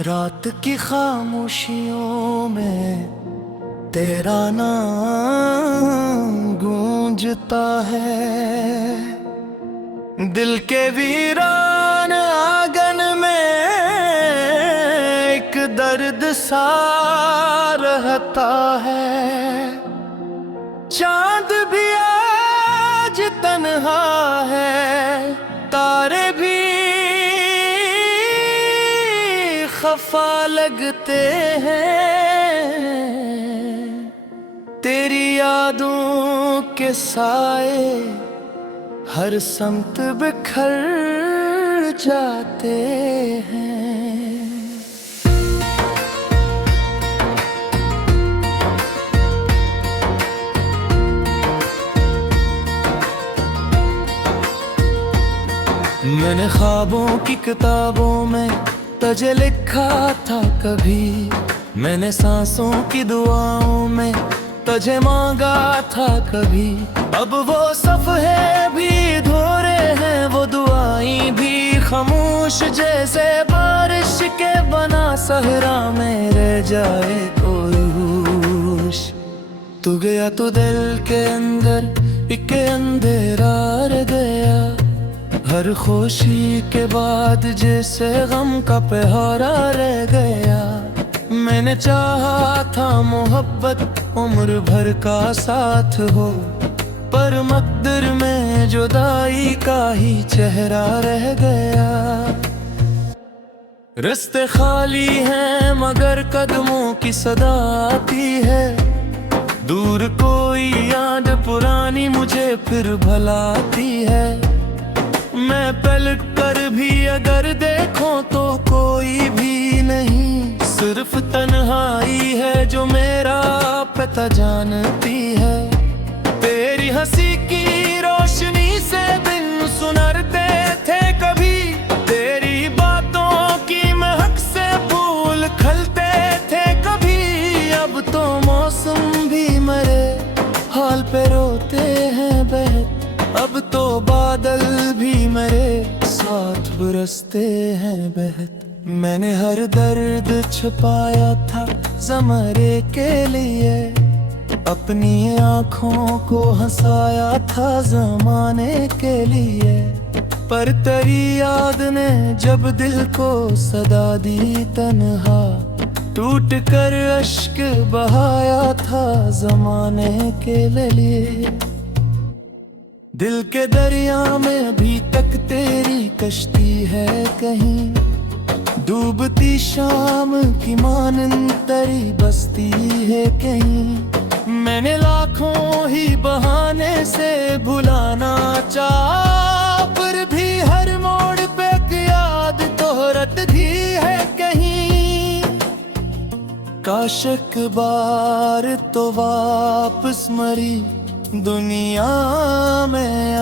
रात की खामोशियों में तेरा नाम गूंजता है। दिल के वीरान आंगन में एक दर्द सा रहता है। चांद भी आज तन्हा है, तारे भी खफा लगते हैं। तेरी यादों के साए हर समत बिखर जाते हैं। मैंने ख्वाबों की किताबों में तुझे लिखा था कभी, मैंने सांसों की दुआओं में तुझे मांगा था कभी। अब वो सफ़हे भी धोरे हैं, वो दुआएं भी खामोश, जैसे बारिश के बना सहरा में रह जाए कोई होश। तू गया तो दिल के अंदर एक अंधेरा रह गया, हर खुशी के बाद जैसे गम का पहरा रह गया। मैंने चाहा था मोहब्बत उम्र भर का साथ हो, पर मकदर में जुदाई का ही चेहरा रह गया। रास्ते खाली हैं मगर कदमों की सदा आती है, दूर कोई याद पुरानी मुझे फिर भलाती है। मैं पलट कर भी अगर देखूं तो कोई भी नहीं, सिर्फ तन्हाई है जो मेरा पता जानती है। तेरी हंसी की रोशनी से दिन सुनरते थे कभी, तेरी बातों की महक से फूल खिलते थे कभी। अब तो मौसम भी मरे हाल पे रोते हैं बहत, अब तो बादल भी मेरे साथ बरसते हैं बहत। मैंने हर दर्द छुपाया था ज़माने के लिए, अपनी आँखों को हंसाया था ज़माने के लिए। पर तेरी याद ने जब दिल को सदा दी तन्हा, टूट कर अश्क बहाया था ज़माने के लिए। दिल के दरिया में अभी तक तेरी कश्ती है कहीं, डूबती शाम की मानंद तेरी बस्ती है कहीं। मैंने लाखों ही बहाने से भुलाना चाहा, पर भी हर मोड़ पे याद तोहरत भी है कहीं। काश एक बार तो वापस मरी दुनिया में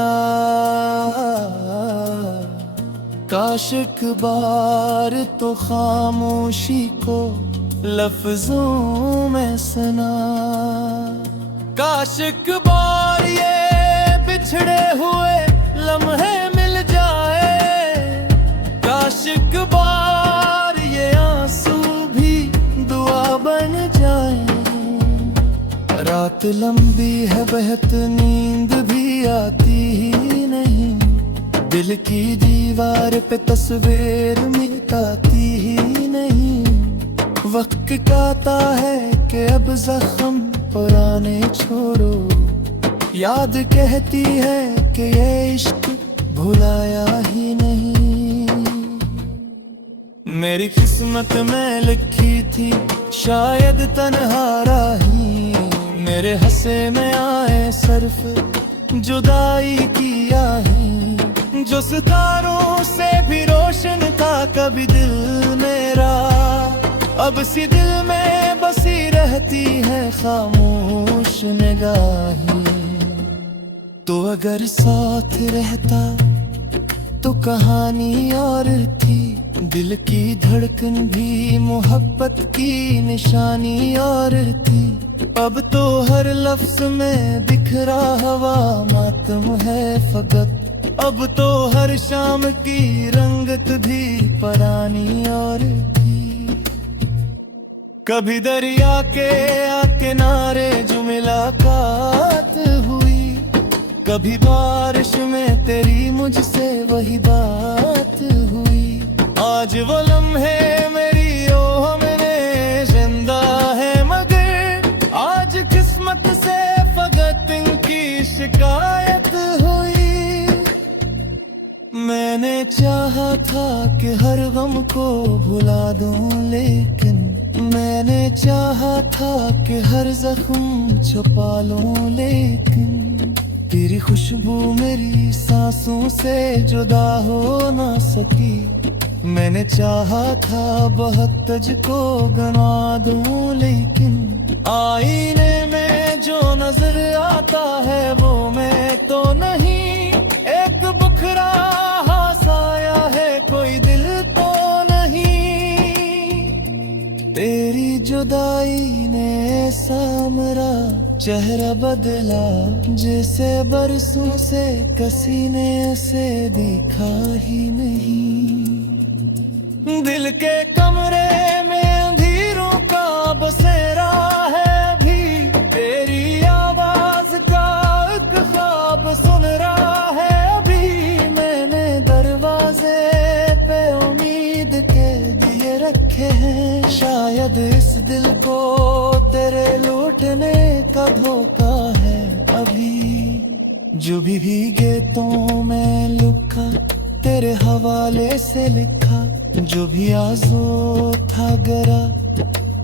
काश एक बार तो खामोशी को लफ्जों में सुना। काश एक बार ये बिछड़े हुए लम्हे मिल जाए, काश एक बार ये आंसू भी दुआ बन जाए। रात लंबी है बहत नींद भी आती ही नहीं, दिल की दीवार पे तस्वीर मिटाती ही नहीं। वक्त कहता है कि अब जख्म पुराने छोड़ो, याद कहती है कि ये इश्क भुलाया ही नहीं। मेरी किस्मत में लिखी थी शायद तन्हा राही, मेरे हंसे में आए सिर्फ जुदाई की आही। जो सितारों से भी रोशन था कभी दिल मेरा, अब सी दिल में बसी रहती है खामोश निगाही। तो अगर साथ रहता तो कहानी और थी, दिल की धड़कन भी मोहब्बत की निशानी और थी। अब तो हर लफ्ज में बिखरा हवा मातम है फकत, अब तो हर शाम की रंगत भी परानी और थी। कभी दरिया के किनारे जो मुलाकात हुई, कभी बारिश में तेरी मुझसे वही बात हुई। आज वो लम्हे मेरी ओह में जिंदा है, मगर आज किस्मत से फकत इनकी शिकायत हुई। मैंने चाहा था कि हर गम को भुला दूं, लेकिन मैंने चाहा था कि हर जख्म छुपा लूं, लेकिन तेरी खुशबू मेरी सांसों से जुदा हो ना सकी। मैंने चाहा था बहुत तुझको गना दूं, लेकिन आईने में जो नजर आता है वो मैं तो नहीं। एक बुखरा साया है, कोई दिल तो नहीं। तेरी जुदाई ने ऐसा मेरा चेहरा बदला, जैसे बरसों से किसी ने उसे देखा ही नहीं। दिल के कमरे में अंधेरों का बसेरा है अभी, तेरी आवाज का एक ख्वाब सुन रहा है अभी। मैंने दरवाजे पे उम्मीद के दिए रखे हैं, शायद इस दिल को तेरे लूटने का धोखा है अभी। जो भी भीगे तो मैं लुका तेरे हवाले से लिखा, जो भी आंसू था गिरा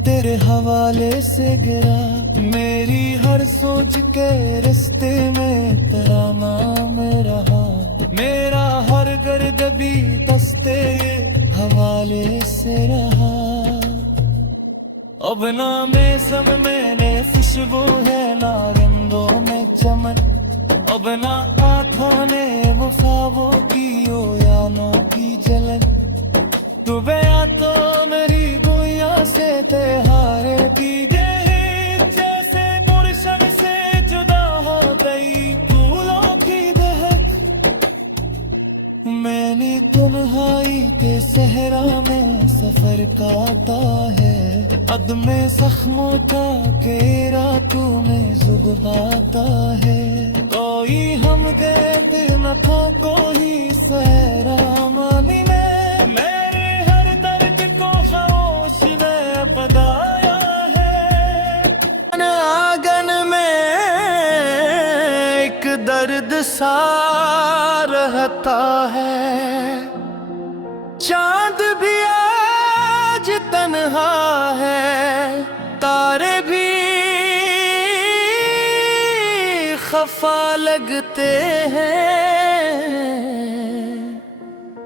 तेरे हवाले से गिरा। मेरी हर सोच के रिश्ते में तेरा नाम रहा, मेरा हर गर्द भी दस्ते हवाले से रहा। अब ना मौसम में ने खुशबू है, ना रंगों में चमन, अब ना आँखों ने वफाओं की ओ यानों की जलन। तू बया तो मेरी गुइया से त्योहारे की गई, जैसे गुलशन से जुदा हो गई फूलों की दहक। मैंने तन्हाई के सहरा में सफर काटा है, अदमे जख्मों का घेरा तुम्हें जुबाता है। कोई हम गए थे न था कोई सहरा मानी में, मेरे हर दर्द को खामोश ने बताया है। आंगन में एक दर्द सा रहता है, चांद भी आज तन्हा है, तारे भी खफा लगते हैं।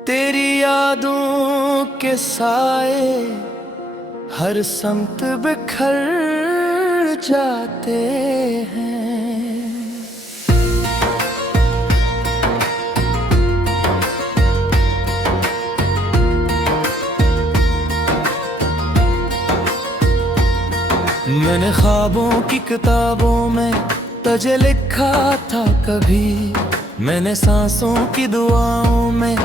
तेरी यादों के साए हर समत बिखर जाते हैं। मैंने ख्वाबों की किताबों में तुझे लिखा था कभी, मैंने सांसों की दुआओं में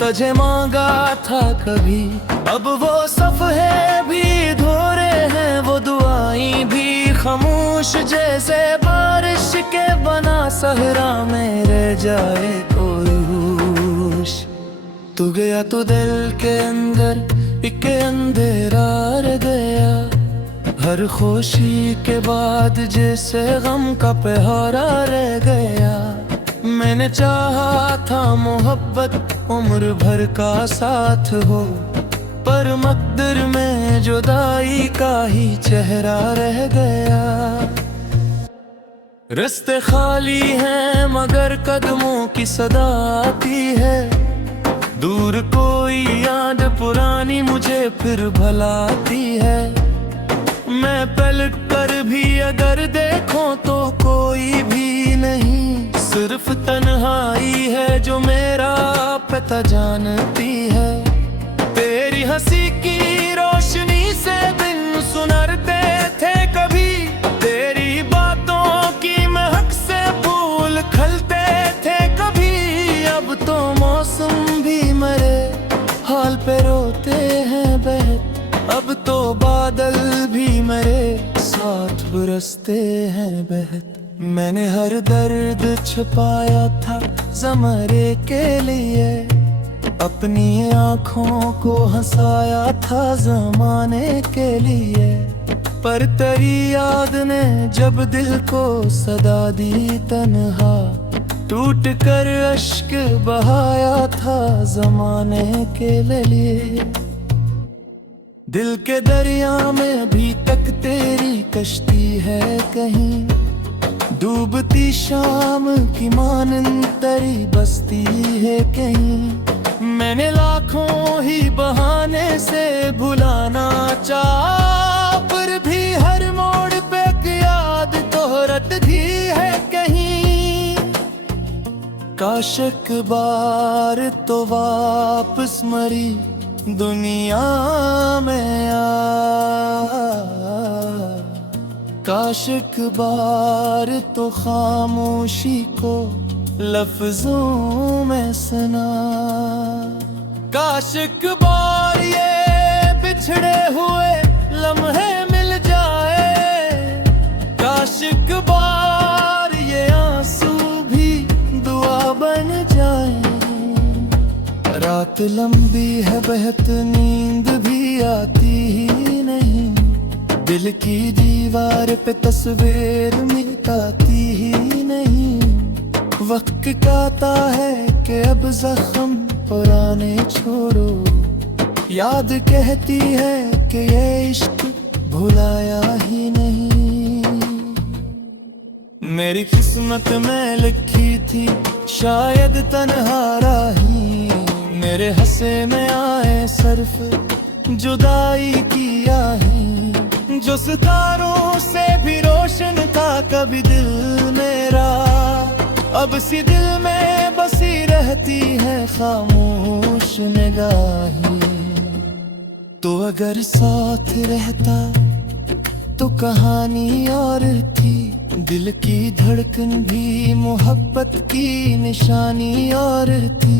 तुझे मांगा था कभी। अब वो सफ़हे भी धोरे हैं, वो दुआएं भी खामोश, जैसे बारिश के बना सहरा में रह जाए कोई होश। तू गया तो दिल के अंदर एक अंधेरा रह गया, हर खुशी के बाद जैसे गम का पहरा रह गया। मैंने चाहा था मोहब्बत उम्र भर का साथ हो, पर मकदर में जुदाई का ही चेहरा रह गया। रास्ते खाली हैं मगर कदमों की सदा आती है, दूर कोई याद पुरानी मुझे फिर भलाती है। मैं पलट कर भी अगर देखूं तो कोई भी नहीं, सिर्फ तन्हाई है जो मेरा पता जानती है। तेरी हंसी की रोशनी से दिन सुनरते थे कभी, तेरी बातों की महक से फूल खिलते थे कभी। अब तो मौसम भी मरे हाल पे रोते हैं बहक, अब तो बादल भी लगते हैं बेहद। मैंने हर दर्द छुपाया था ज़मरे के लिए, अपनी आँखों को हंसाया था ज़माने के लिए। पर तेरी याद ने जब दिल को सदा दी तन्हा, टूट कर अश्क बहाया था ज़माने के लिए। दिल के दरिया में अभी तक तेरी कश्ती है कहीं, डूबती शाम की मानंद तेरी बस्ती है कहीं। मैंने लाखों ही बहाने से भुलाना चाहा, पर भी हर मोड़ पे याद तोहरत भी है कहीं। काश एक बार तो वापस मरी दुनिया में काश एक बार तो खामोशी को लफ्जों में सुना। काश एक बार ये बिछड़े हुए लम्हे मिल जाए, काश एक बार ये आंसू भी दुआ बन जाए। रात लंबी है बेहद नींद भी आती ही नहीं, दिल की दीवार पे तस्वीर मिटाती ही नहीं। वक्त कहता है कि अब जख्म पुराने छोड़ो, याद कहती है कि ये इश्क भुलाया ही नहीं। मेरी किस्मत में लिखी थी शायद तन्हा राही, मेरे हंसे में आए सिर्फ जुदाई की आही। जो सितारों से भी रोशन था कभी दिल मेरा, अब सी दिल में बसी रहती है खामोश निगाहें। तो अगर साथ रहता तो कहानी और थी, दिल की धड़कन भी मोहब्बत की निशानी और थी।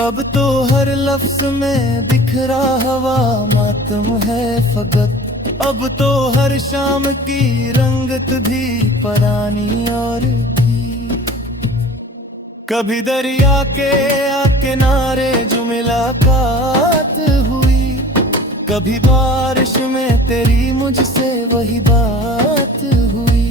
अब तो हर लफ्ज में बिखरा हवा मातम है फकत, अब तो हर शाम की रंगत भी परानी और थी। कभी दरिया के किनारे जो मुलाकात हुई, कभी बारिश में तेरी मुझसे वही बात हुई।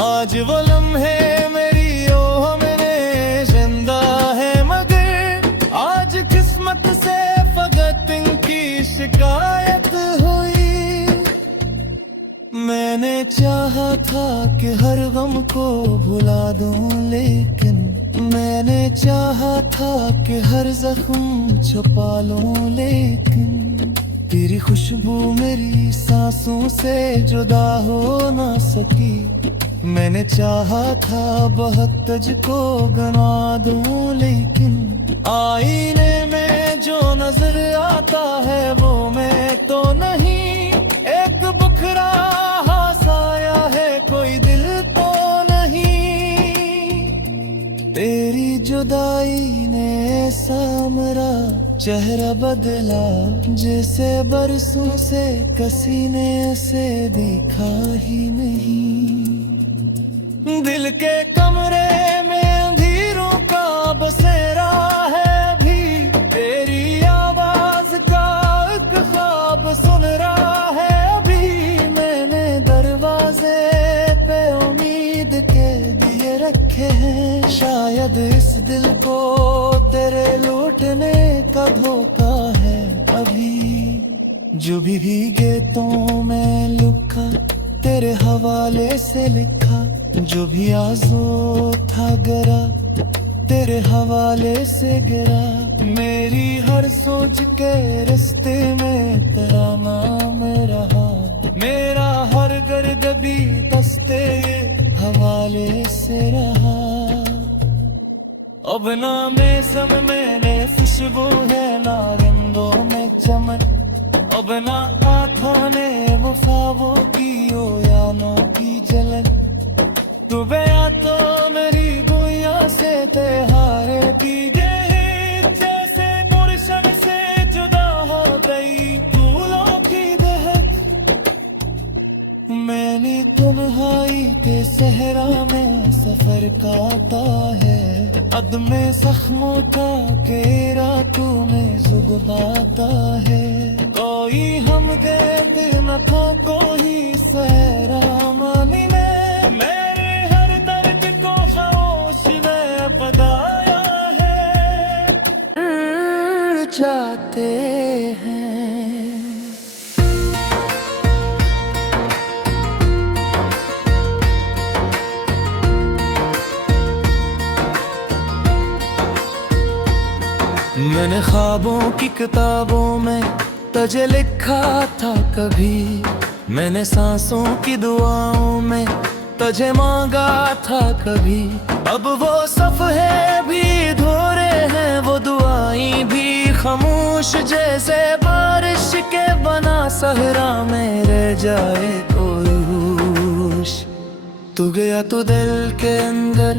आज वो लम्हे मेरी ओह में जिंदा है, मगर आज किस्मत से फकत इनकी शिकायत हुई। मैंने चाहा था कि हर गम को भुला दूं, लेकिन मैंने चाहा था कि हर जख्म छुपा लूं, लेकिन तेरी खुशबू मेरी सांसों से जुदा हो ना सकी। मैंने चाहा था बहुत तुझको गना दूं, लेकिन आईने में जो नजर आता है वो मैं तो नहीं। एक बुखरा साया है कोई दिल तो नहीं। तेरी जुदाई ने ऐसा मेरा चेहरा बदला, जैसे बरसों से किसी ने ऐसे देखा ही नहीं। दिल के कमरे में अंधेरों का बसेरा है भी, तेरी आवाज का एक ख्वाब सुन रहा है अभी। मैंने दरवाजे पे उम्मीद के दिए रखे हैं, शायद इस दिल को तेरे लूटने का धोखा है अभी। जो भी भीगे तो मैं लुका तेरे हवाले से लिखा, जो भी आज़ो था गिरा तेरे हवाले से गिरा। मेरी हर सोच के रिश्ते में तेरा नाम रहा, मेरा हर गर्द भी दस्ते हवाले से रहा। अब ना में सब मैंने खुशबू है ना रंगों में चमन, अब ना आँखों ने वफाओं की ओ यानों की जलन। तू बया तो मेरी गुइया से त्योहारे पी गए, जैसे गुलशन से जुदा हो गई फूलों की दहक। मैंने तुम्हारी सहरा में सफर काटा है, अदमे जख्मों का घेरा तुम्हें जुगबाता है। कोई हम देते न था कोई सहरा मानी ने, मेरे हर दर्द को खामोश में बताया है। जाते हैं मैंने ख्वाबों की किताबों में तुझे लिखा था कभी, मैंने सांसों की दुआओं में तुझे मांगा था कभी। अब वो सफ़हे भी धोरे हैं, वो दुआएं भी खामोश, जैसे बारिश के बना सहरा में रह जाए कोई होश। तू गया तो दिल के अंदर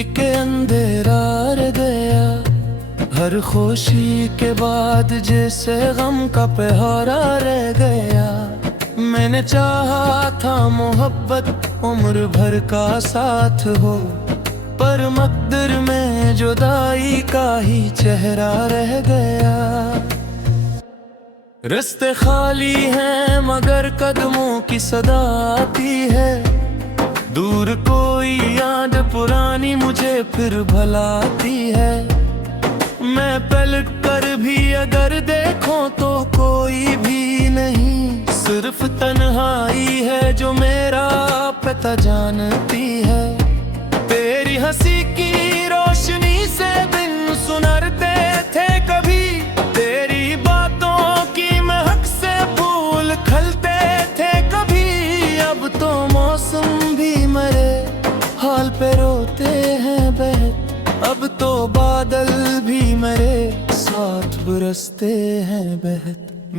एक अंधेरा रह गया, हर खुशी के बाद जैसे गम का पहरा रह गया। मैंने चाहा था मोहब्बत उम्र भर का साथ हो, पर मकदर में जुदाई का ही चेहरा रह गया। रास्ते खाली हैं मगर कदमों की सदा आती है, दूर कोई याद पुरानी मुझे फिर भलाती है। मैं पलट कर भी अगर देखूं तो कोई भी नहीं, सिर्फ तन्हाई है जो मेरा पता जानती है। तेरी हंसी की रोशनी से दिन सुनरते थे कभी, तेरी बातों की महक से फूल खिलते थे कभी। अब तो मौसम भी मेरे हाल पे रोते हैं बहत, अब तो बादल भी मेरे साथ बरसते हैं बहत।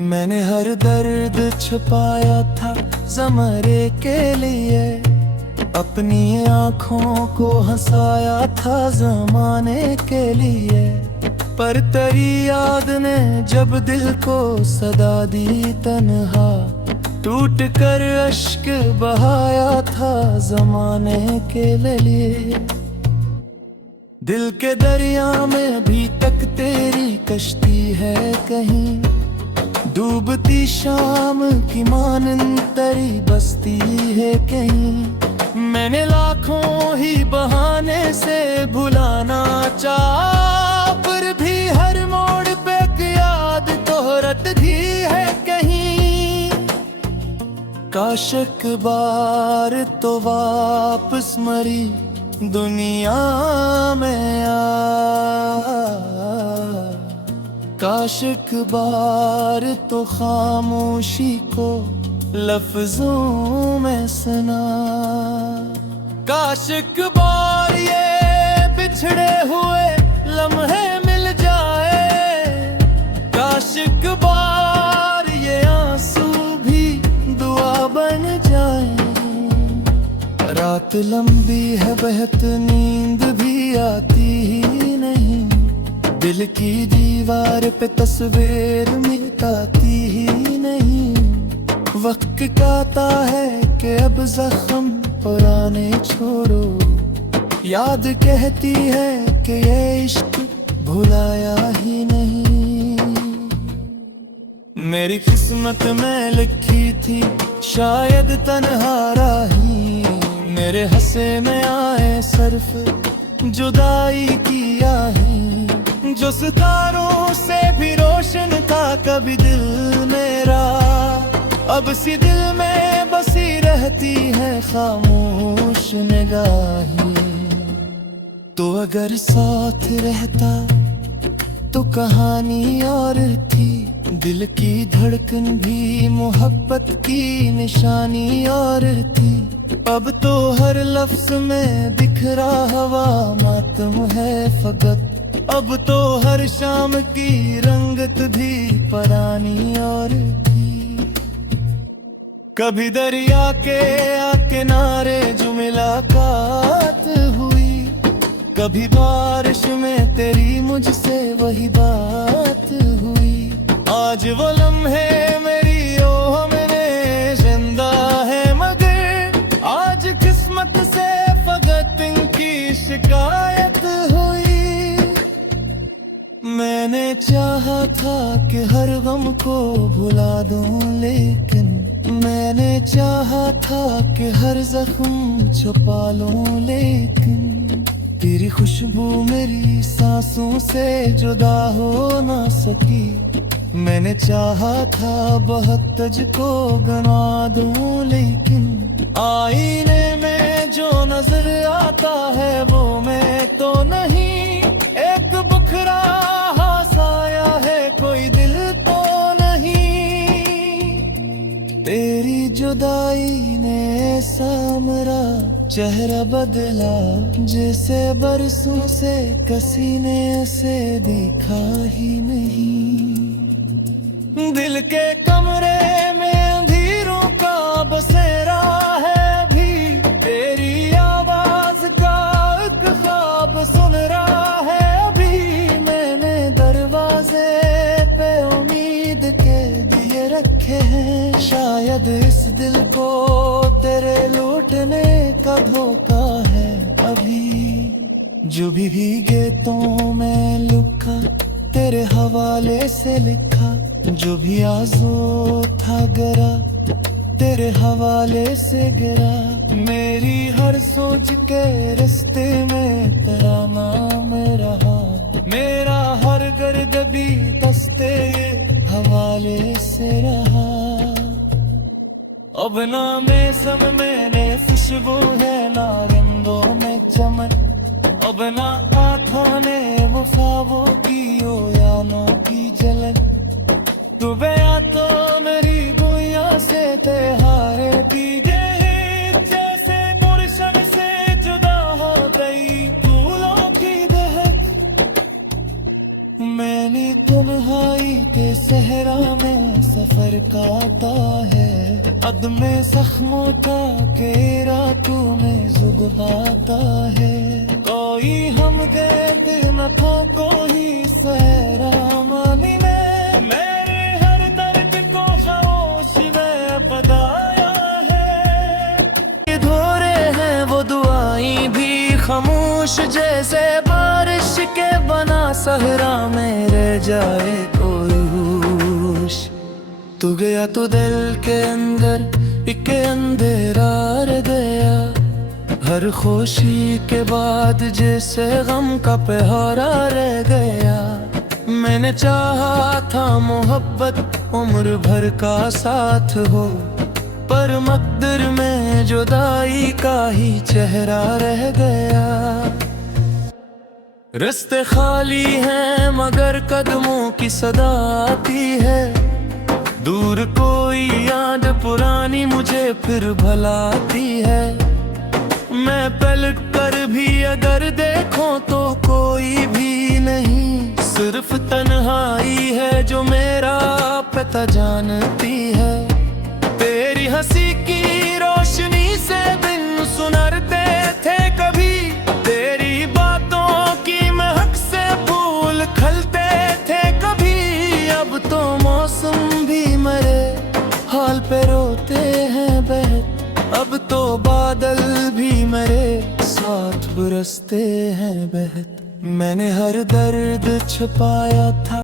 मैंने हर दर्द छुपाया था ज़माने के लिए, अपनी आँखों को हंसाया था ज़माने के लिए। पर तेरी याद ने जब दिल को सदा दी तन्हा, टूट कर अश्क बहाया था ज़माने के लिए। दिल के दरिया में भी तक तेरी कश्ती है कहीं, डूबती शाम की मानंद तेरी बस्ती है कहीं। मैंने लाखों ही बहाने से भुलाना चाहा, पर भी हर मोड़ पे याद तोहरत भी है कहीं। काश एक बार तो वापस मरी दुनिया में काश एक बार तो खामोशी को लफ्जों में सुना। काश एक बार ये बिछड़े हुए लम्हे मिल जाए, काश एक बार ये आंसू भी दुआ बन जाए। रात लंबी है बहत नींद भी आती ही नहीं, दिल की दीवार पे तस्वीर मिटाती ही नहीं। वक्त कहता है कि अब जख्म पुराने छोड़ो, याद कहती है कि ये इश्क भुलाया ही नहीं। मेरी किस्मत में लिखी थी शायद तन्हा राही, मेरे हंसे में आए सिर्फ जुदाई की आही। जो सितारों से भी रोशन था कभी दिल मेरा, अब सी दिल में बसी रहती है खामोश निगाही। तो अगर साथ रहता तो कहानी और थी, दिल की धड़कन भी मोहब्बत की निशानी और थी। अब तो हर लफ्ज में बिखरा हवा मातम है फकत, अब तो हर शाम की रंगत भी परानी और थी। कभी दरिया के किनारे जो मुलाकात हुई, कभी बारिश में तेरी मुझसे वही बात हुई। आज वो लम्हे मेरी ओह में जिंदा है, मगर आज किस्मत से था कि हर गम को भुला दूं, लेकिन मैंने चाहा था कि हर जख्म छुपा लूं, लेकिन तेरी खुशबू मेरी सांसों से जुदा हो ना सकी। मैंने चाहा था बहुत तुझको गना दूं, लेकिन आईने में जो नजर आता है वो मैं तो नहीं। एक बुखरा साया है, कोई दिल तो नहीं। तेरी जुदाई ने ऐसा मेरा चेहरा बदला, जैसे बरसों से किसी ने ऐसे देखा ही नहीं। दिल के कमरे में अंधेरों का बसेरा है अभी, तेरी आवाज का एक ख्वाब सुन रहा है अभी। मैंने दरवाजे पे उम्मीद के दिए रखे हैं, शायद इस दिल को तेरे लूटने का धोखा है अभी। जो भी भीगे तो मैं लुका तेरे हवाले से लिखा, जो भी आज़ो था गिरा तेरे हवाले से गिरा। मेरी हर सोच के रिश्ते में तेरा नाम रहा, मेरा हर गर्द भी दस्ते हवाले से रहा। अब ना मौसम में ने खुशबू है, ना रंगों में चमन, अब ना आँखों ने वफाओं की ओ यानों की झलक। तू गया तो मेरी गुइया से त्योहारे पी गए, जैसे गुलशन से जुदा हो गई फूलों की दहक। मैंने तन्हाई के सहरा में सफर काटा है, अदमे जख्मों का घेरा तुम्हें जुबाता है। कोई हम गए दिल न था, कोई सहरा मानी में मेरे हर दर्द को खामोश में बदाया है। धोरे हैं वो दुआएं भी खामोश, जैसे बारिश के बना सहरा में रह जाए कोई होश। तू गया तो दिल के अंदर एक अंधेरा रह गया, हर खुशी के बाद जैसे गम का पहरा रह गया। मैंने चाहा था मोहब्बत उम्र भर का साथ हो, पर मकदर में जुदाई का ही चेहरा रह गया। रास्ते खाली हैं मगर कदमों की सदा आती है, दूर कोई याद पुरानी मुझे फिर भलाती है। मैं पलट कर भी अगर देखूं तो कोई भी नहीं, सिर्फ तन्हाई है जो मेरा पता जानती है। तेरी हंसी की रोशनी से दिन सुनरते थे कभी, तेरी बातों की महक से फूल खिलते थे कभी। अब तो मौसम भी मरे हाल पे रोते हैं बहत, अब तो बादल भी मेरे साथ बरसते हैं बहत। मैंने हर दर्द छुपाया था।